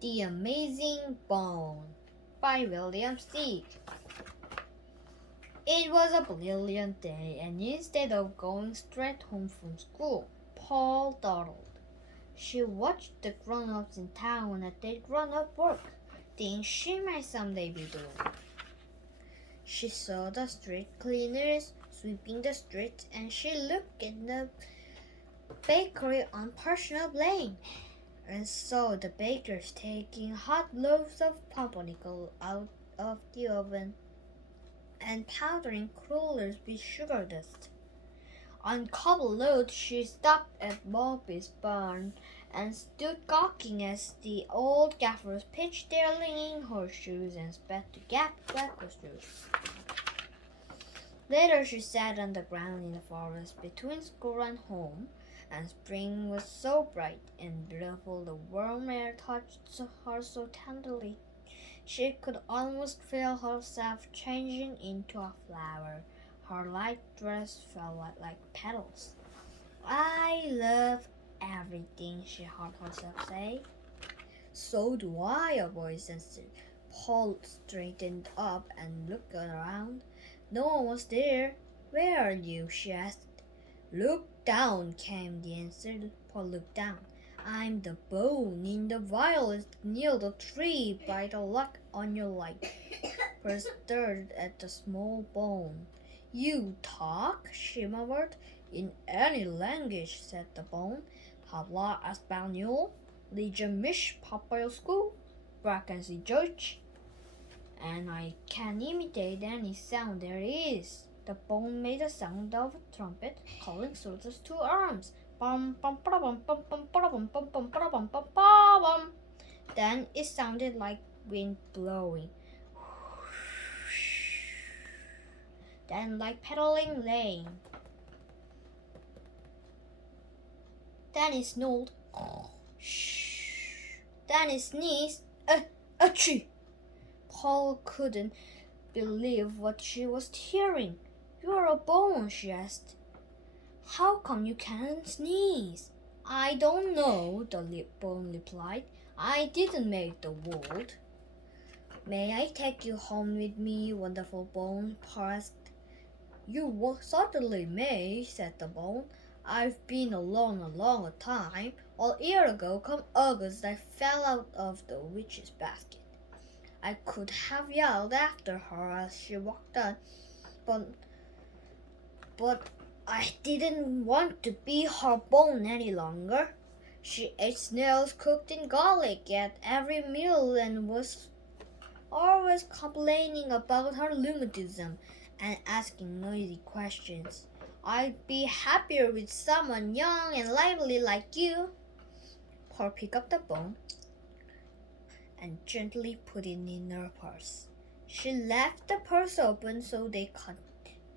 The Amazing Bone by William Steig. It was a brilliant day, and instead of going straight home from school, Paul dawdled. She watched the grown-ups in town at their grown-up work, things she might someday be doing. She saw the street cleaners sweeping the streets, and she looked at the bakery on personal blame, and saw the bakers taking hot loaves of pumpernickel out of the oven and powdering crullers with sugar dust. On Cobble Road, she stopped at Bobby's barn and stood gawking as the old gaffers pitched their lean horseshoes and spat to breakfast. Later, she sat on the ground in the forest between school and home, and spring was so bright and beautiful the warm air touched her so tenderly she could almost feel herself changing into a flower. Her light dress felt like petals. "I love everything," she heard herself say. "So do I," a voice answered. Paul straightened up and looked around. No one was there. "Where are you?" she asked. "Look down," came the answer. Paul looked down. "I'm the bone in the violet near the tree by the lock on your leg." Paul stared at the small bone. "You talk?" she murmured. "In any language," said the bone. "Habla español, Liga-mish papayosku, Bracansi George. And I can imitate any sound there is." The bone made the sound of a trumpet calling soldiers to arms. Bum bum bum bum bum bum bum bum bum bum bum. Then it sounded like wind blowing. Then like pedaling rain. Then it snowed. Then it sneezed. Achoo! Paul couldn't believe what she was hearing. "You're a bone," she asked. "How come you can't sneeze?" "I don't know," the bone replied. "I didn't make the world." "May I take you home with me, wonderful bone?" Paul asked. "You certainly may," said the bone. "I've been alone a long time. A year ago, come August, I fell out of the witch's basket." I could have yelled after her as she walked on, but I didn't want to be her bone any longer. She ate snails cooked in garlic at every meal and was always complaining about her rheumatism and asking noisy questions. "I'd be happier with someone young and lively like you." Paul picked up the bone and gently put it in her purse. She left the purse open so they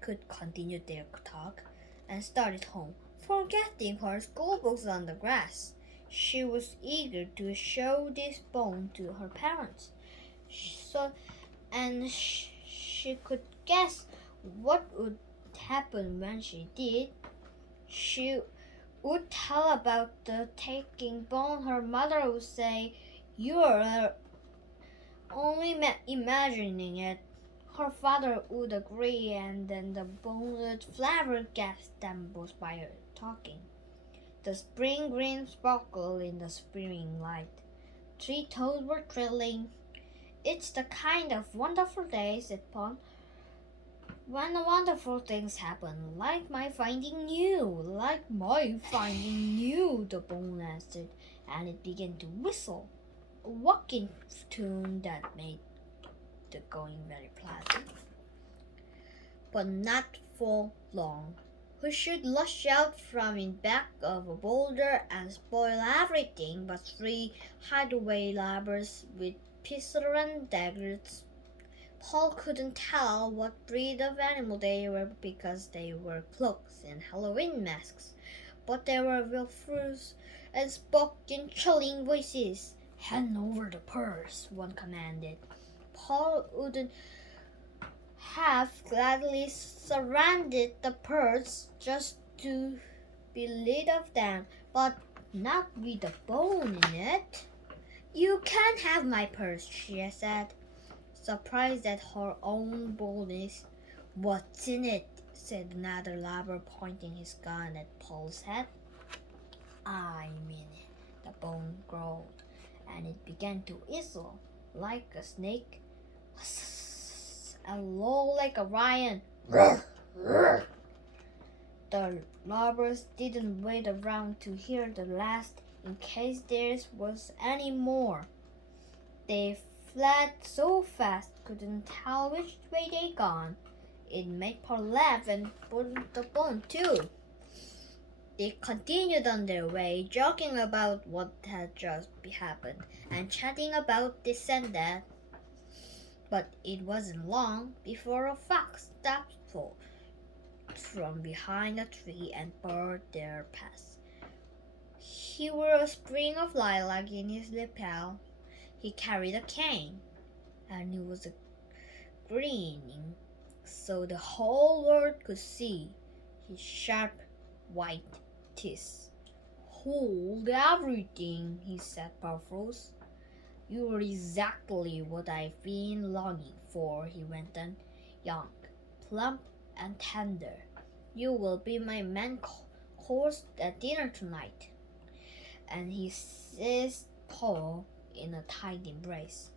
could continue their talk, and started home, forgetting her schoolbooks on the grass. She was eager to show this bone to her parents, and she could guess what would happen when she did. She would tell about the taking bone. Her mother would say, "You're only imagining it." Her father would agree, and then the bone would flabbergast them both by her talking. The spring green sparkled in the spring light. Tree toads were trilling. "It's the kind of wonderful day," said Paul, "when wonderful things happen, like my finding you." "Like my finding you," the bone answered, and it began to whistle, a walking tune that made the going very pleasant. But not for long. Who should rush out from in back of a boulder and spoil everything but three hideaway robbers with pistols and daggers. Paul couldn't tell what breed of animal they were because they wore cloaks and Halloween masks, but they were willful and spoke in chilling voices. "Hand over the purse," one commanded. Paul wouldn't have gladly surrendered the purse just to be rid of them, but not with a bone in it. You can't have my purse, she said, surprised at her own boldness. What's in it? Said another lover, pointing his gun at Paul's head. I mean it, the bone growled, and it began to whistle like a snake and roar like a lion. The robbers didn't wait around to hear the last in case there was any more. They fled so fast couldn't tell which way they gone. It made Paul laugh and the bone too. They continued on their way, joking about what had just happened and chatting about this and that. But it wasn't long before a fox stepped from behind a tree and barred their path. He wore a sprig of lilac in his lapel. He carried a cane, and he was grinning so the whole world could see his sharp white teeth. Hold everything, he said, perforce. You're exactly what I've been longing for, he went on, young, plump, and tender. You will be my main course at dinner tonight. And he seized Paul in a tight embrace.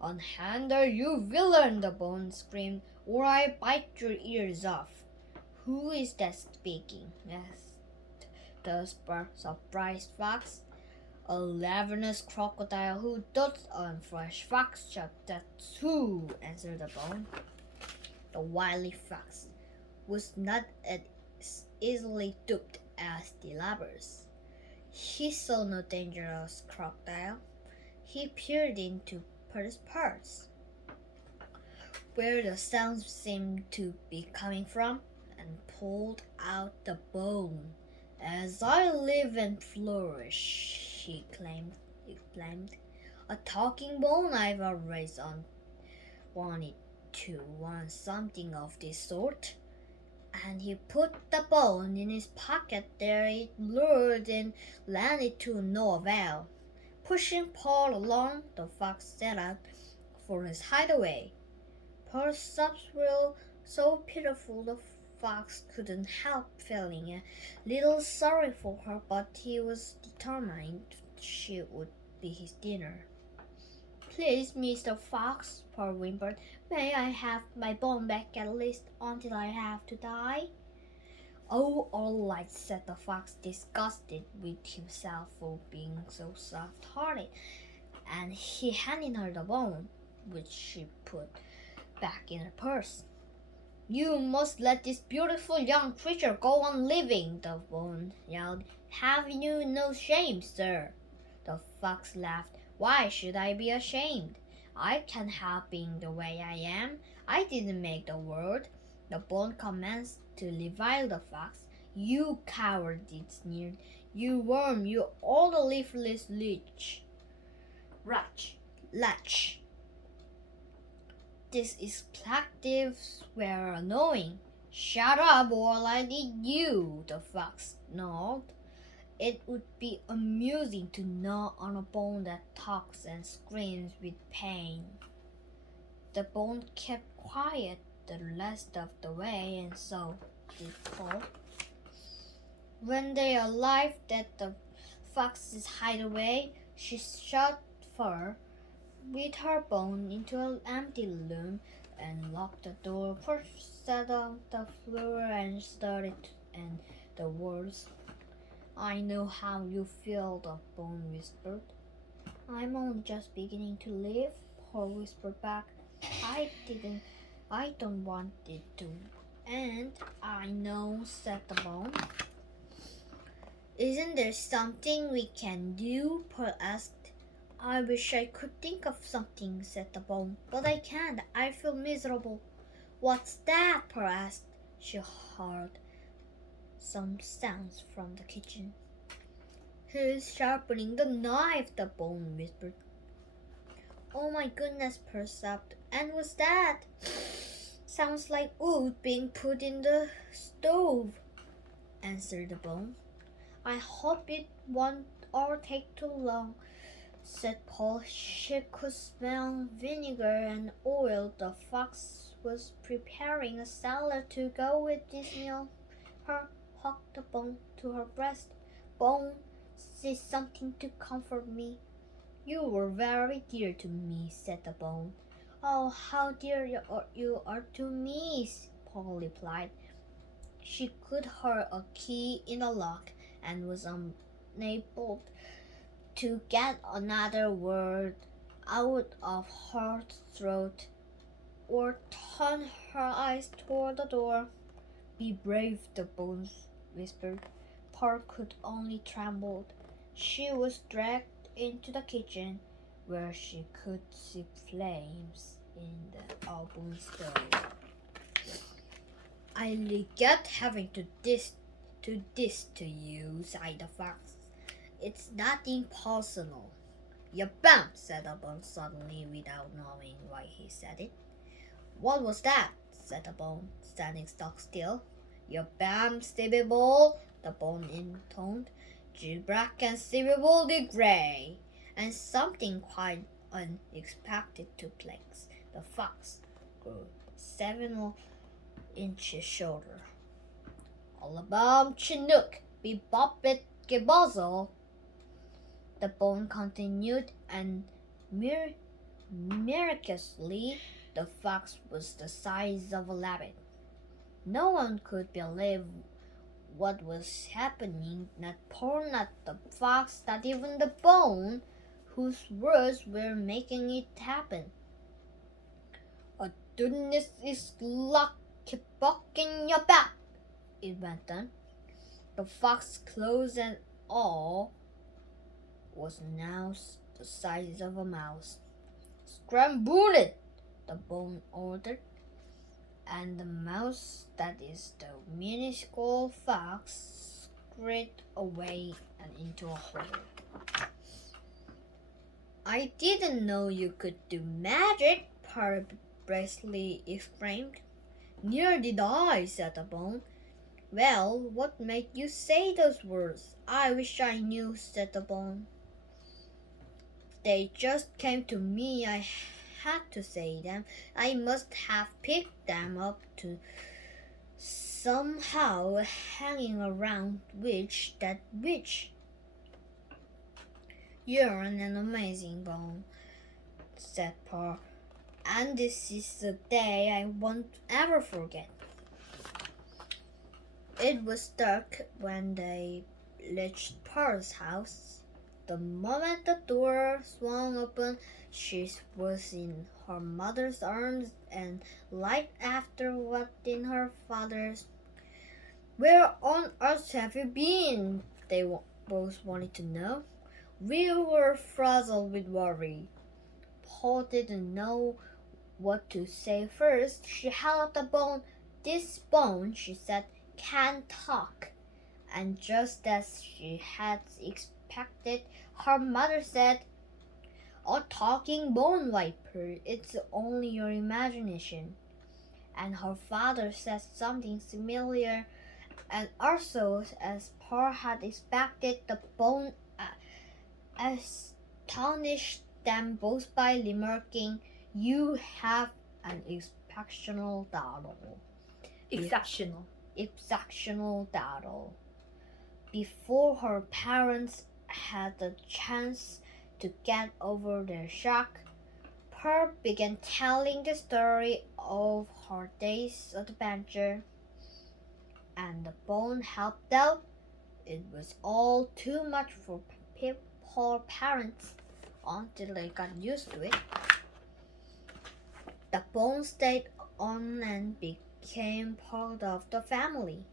Unhander, you villain, the bone screamed, or I bite your ears off. Who is that speaking? Asked the surprised fox. A ravenous crocodile who dotes on fresh foxtrot, that's who, answered the bone. The wily fox was not as easily duped as the robbers. He saw no dangerous crocodile. He peered into Paul's purse, where the sounds seemed to be coming from, and pulled out the bone. As I live and flourish, he exclaimed, a talking bone. I've always wanted something of this sort. And he put the bone in his pocket. There it lured and landed to no avail. Pushing Paul along, the fox set out for his hideaway. Paul's sobs were so pitiful the fox couldn't help feeling a little sorry for her, but he was determined she would be his dinner. Please, Mr. Fox, Paul whimpered, may I have my bone back at least until I have to die? Oh, all right, said the fox, disgusted with himself for being so soft-hearted, and he handed her the bone, which she put back in her purse. You must let this beautiful young creature go on living, the bone yelled. Have you no shame, sir? The fox laughed. Why should I be ashamed? I can't help being the way I am. I didn't make the world. The bone commenced to revile the fox. You coward, it sneered. You worm, you old leafless Lech. These expletives were annoying. Shut up, or I'll eat you, the fox snarled. It would be amusing to gnaw on a bone that talks and screams with pain. The bone kept quiet the rest of the way, and so did Paul. When they arrived at the fox's hideaway, she shoved her with her bone into an empty room and locked the door. Paul sat on the floor and started and the words. I know how you feel, the bone whispered. I'm only just beginning to live, Paul whispered back. I don't want it to end. I know, said the bone. Isn't there something we can do? Paul asked. I wish I could think of something, said the bone, but I can't. I feel miserable. What's that? Paul asked. She heard some sounds from the kitchen. Who's sharpening the knife? The bone whispered. Oh my goodness, Paul sobbed. And what's that? Sounds like wood being put in the stove, answered the bone. I hope it won't all take too long. said Paul. She could smell vinegar and oil. The fox was preparing a salad to go with this meal. Her hugged the bone to her breast. Bone, say something to comfort me. You were very dear to me, said the bone. Oh, how dear you are to me, Paul replied. She could hear a key in the lock and was unable to get another word out of her throat or turn her eyes toward the door. Be brave, the bones whispered. Paul could only tremble. She was dragged into the kitchen, where she could see flames in the oven stove. I regret having to this to you, sighed the fox. It's nothing personal. You bam, said the bone suddenly without knowing why he said it. What was that? Said the bone, standing stock still. You bam, Stevie Bull, the bone intoned. Jill Black and Stevie Bull the Grey. And something quite unexpected took place. The fox grew 7 inches shorter. All about Chinook, be boppet gebuzzle. The bone continued, and miraculously, the fox was the size of a rabbit. No one could believe what was happening, not Paul, not the fox, not even the bone, whose words were making it happen. A goodness is luck in your back, it went on. The fox's clothes and all was now the size of a mouse. Scramble it, the bone ordered, and the mouse, that is the minuscule fox, scurried away and into a hole. I didn't know you could do magic, Paul breathlessly exclaimed. Neither did I, said the bone. Well, what made you say those words? I wish I knew, said the bone. They just came to me. I had to say them. I must have picked them up to somehow hanging around that witch. You're an amazing bone, said Paul, and this is a day I won't ever forget. It was dark when they reached Paul's house. The moment the door swung open, she was in her mother's arms and light after what in her father's. Where on earth have you been? They both wanted to know. We were frazzled with worry. Paul didn't know what to say first. She held out the bone. This bone, she said, can talk. And just as she had expected, her mother said, a talking bone viper, it's only your imagination. And her father said something similar, and also, as Paul had expected, the bone astonished them both by remarking, you have an exceptional daughter. Exceptional daughter. Before her parents had the chance to get over their shock, Pearl began telling the story of her day's adventure, and the bone helped out. It was all too much for poor parents until they got used to it. The bone stayed on and became part of the family.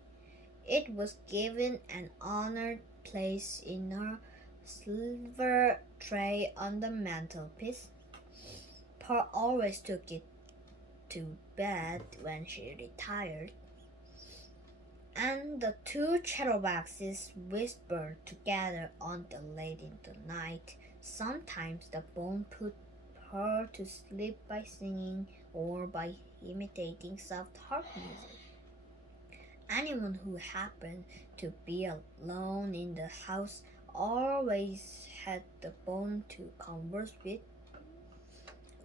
It was given an honored place in a silver tray on the mantelpiece. Pearl always took it to bed when she retired. And the two chatterboxes whispered together until late in the night. Sometimes the bone put her to sleep by singing or by imitating soft harp music. Anyone who happened to be alone in the house always had the bond to converse with,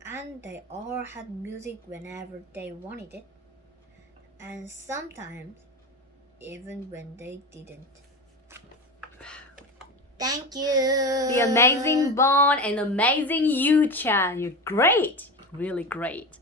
and they all had music whenever they wanted it, and sometimes even when they didn't. Thank you. The amazing bond and amazing you, Chan. You're great. Really great.